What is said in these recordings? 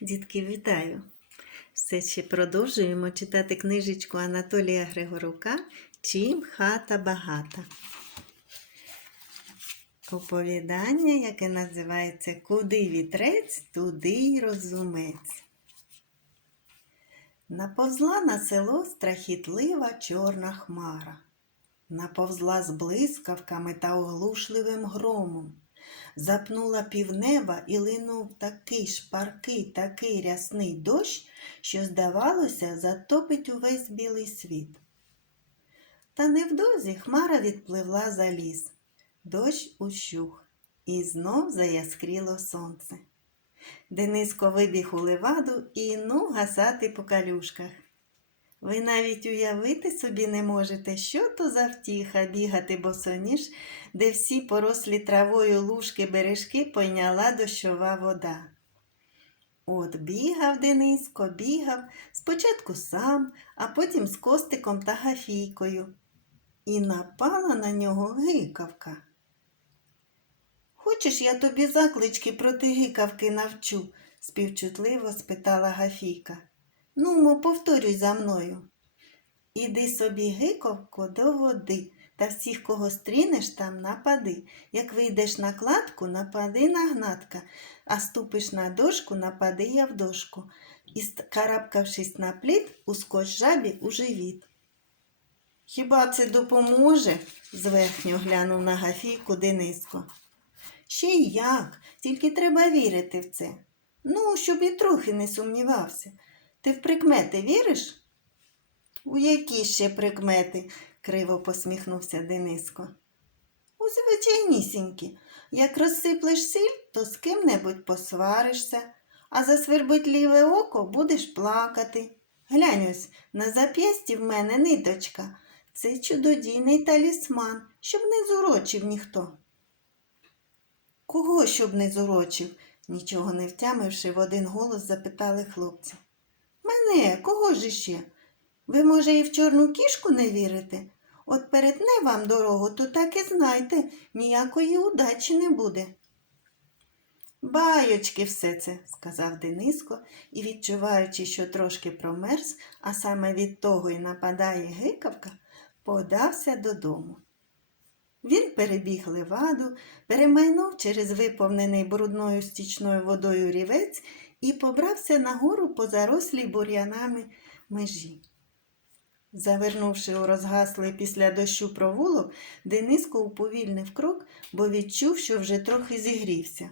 Дітки, вітаю! Все ще продовжуємо читати книжечку Анатолія Григорука Чим хата багата. Оповідання, яке називається Куди вітрець, туди й розумець. Наповзла на село страхітлива чорна хмара. Наповзла з блискавками та оглушливим громом. Запнула півнеба і линув такий шпаркий, такий рясний дощ, що, здавалося, затопить увесь білий світ. Та невдовзі хмара відпливла за ліс. Дощ ущух, і знов заяскріло сонце. Дениско вибіг у леваду і ну гасати по калюшках. Ви навіть уявити собі не можете, що то за втіха бігати босоніж, де всі порослі травою лужки бережки пойняла дощова вода. От бігав Дениско, бігав, спочатку сам, а потім з костиком та гафійкою. І напала на нього гикавка. Хочеш, я тобі заклички проти гикавки навчу? співчутливо спитала Гафійка. Нумо, повторюй за мною. Іди собі, гиковко, до води, та всіх, кого стрінеш, там напади. Як вийдеш на кладку, напади на гнатка, а ступиш на дошку, напади я в дошку. І, карабкавшись на плід, ускоч жабі у живіт. Хіба це допоможе? зверхньо глянув на Гафійку Дениско. Ще й як, тільки треба вірити в це. Ну, щоб і трохи не сумнівався. Ти в прикмети віриш? У які ще прикмети? криво посміхнувся Дениско. У звичайнісінькі. Як розсиплеш сіль, то з ким-небудь посваришся, а засвербить ліве око будеш плакати. Глянь ось, на зап'ясті в мене ниточка. Це чудодійний талісман, щоб не зурочив ніхто. Кого щоб не зурочив? нічого не втямивши, в один голос запитали хлопці. Мене, кого ж іще? Ви, може, і в чорну кішку не вірите? От перетне вам дорогу, то так і знайте, ніякої удачі не буде. Байочки все це, сказав Дениско і, відчуваючи, що трошки промерз, а саме від того й нападає гикавка, подався додому. Він перебіг леваду, перемайнув через виповнений брудною стічною водою рівець і побрався нагору по зарослій бур'янами межі. Завернувши у розгаслий після дощу провулок, Дениско уповільнив крок, бо відчув, що вже трохи зігрівся.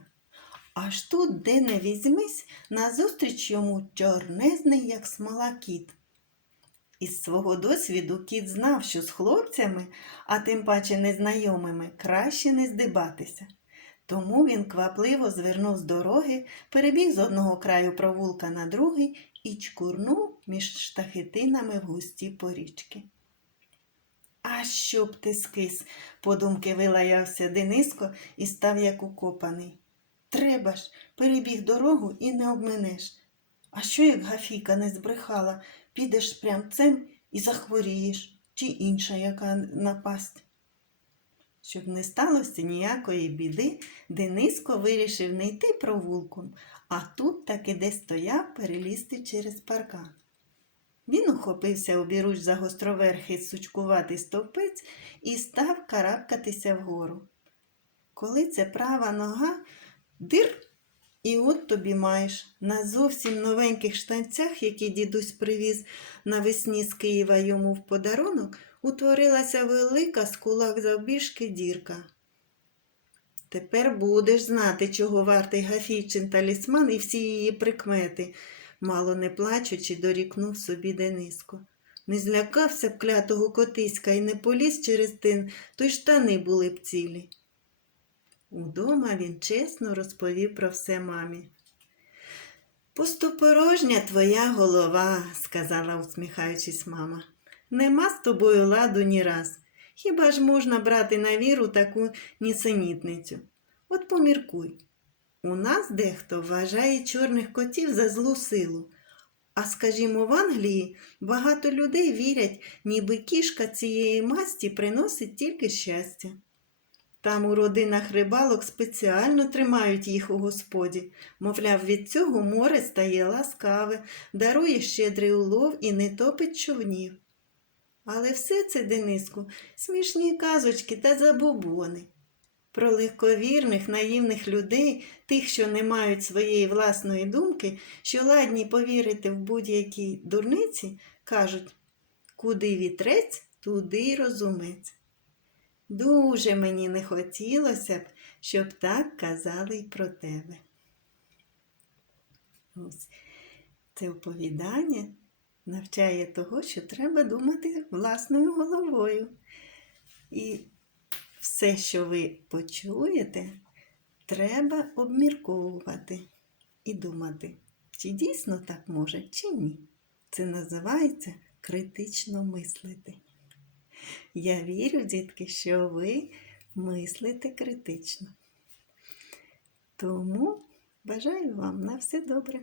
Аж тут, де не візьмись, назустріч йому чорнезний, як смола кіт. Із свого досвіду кіт знав, що з хлопцями, а тим паче незнайомими, краще не здибатися. Тому він квапливо звернув з дороги, перебіг з одного краю провулка на другий і чкурнув між штахетинами в густі порічки. А щоб ти скис, подумки вилаявся Дениско і став як укопаний. Треба ж, перебіг дорогу і не обминеш. А що як Гафіка не збрехала, підеш прямцем і захворієш, чи інша яка напасть? Щоб не сталося ніякої біди, Дениско вирішив не йти провулком, а тут таки де стояв перелізти через паркан. Він ухопився обіруч за гостроверхий сучкуватий стовпець і став карабкатися вгору. Коли це права нога, дир, і от тобі маєш на зовсім новеньких штанцях, які дідусь привіз навесні з Києва йому в подарунок, утворилася велика з кулак завбіжки дірка. Тепер будеш знати, чого вартий Гафійчин талісман і всі її прикмети, мало не плачучи, дорікнув собі Дениско. Не злякався б клятого котиська і не поліз через тин, то й штани були б цілі. Удома він чесно розповів про все мамі. Пустопорожня твоя голова, сказала, усміхаючись мама. Нема з тобою ладу ні раз. Хіба ж можна брати на віру таку нісенітницю? От поміркуй. У нас дехто вважає чорних котів за злу силу. А скажімо, в Англії багато людей вірять, ніби кішка цієї масті приносить тільки щастя. Там у родинах рибалок спеціально тримають їх у господі. Мовляв, від цього море стає ласкаве, дарує щедрий улов і не топить човнів. Але все це, Дениску, смішні казочки та забобони. Про легковірних, наївних людей, тих, що не мають своєї власної думки, що ладні повірити в будь-якій дурниці, кажуть, куди вітрець, туди й розумець. Дуже мені не хотілося б, щоб так казали й про тебе. Ось це оповідання навчає того, що треба думати власною головою. І все, що ви почуєте, треба обмірковувати і думати, чи дійсно так може, чи ні. Це називається критично мислити. Я вірю, дітки, що ви мислите критично. Тому бажаю вам на все добре.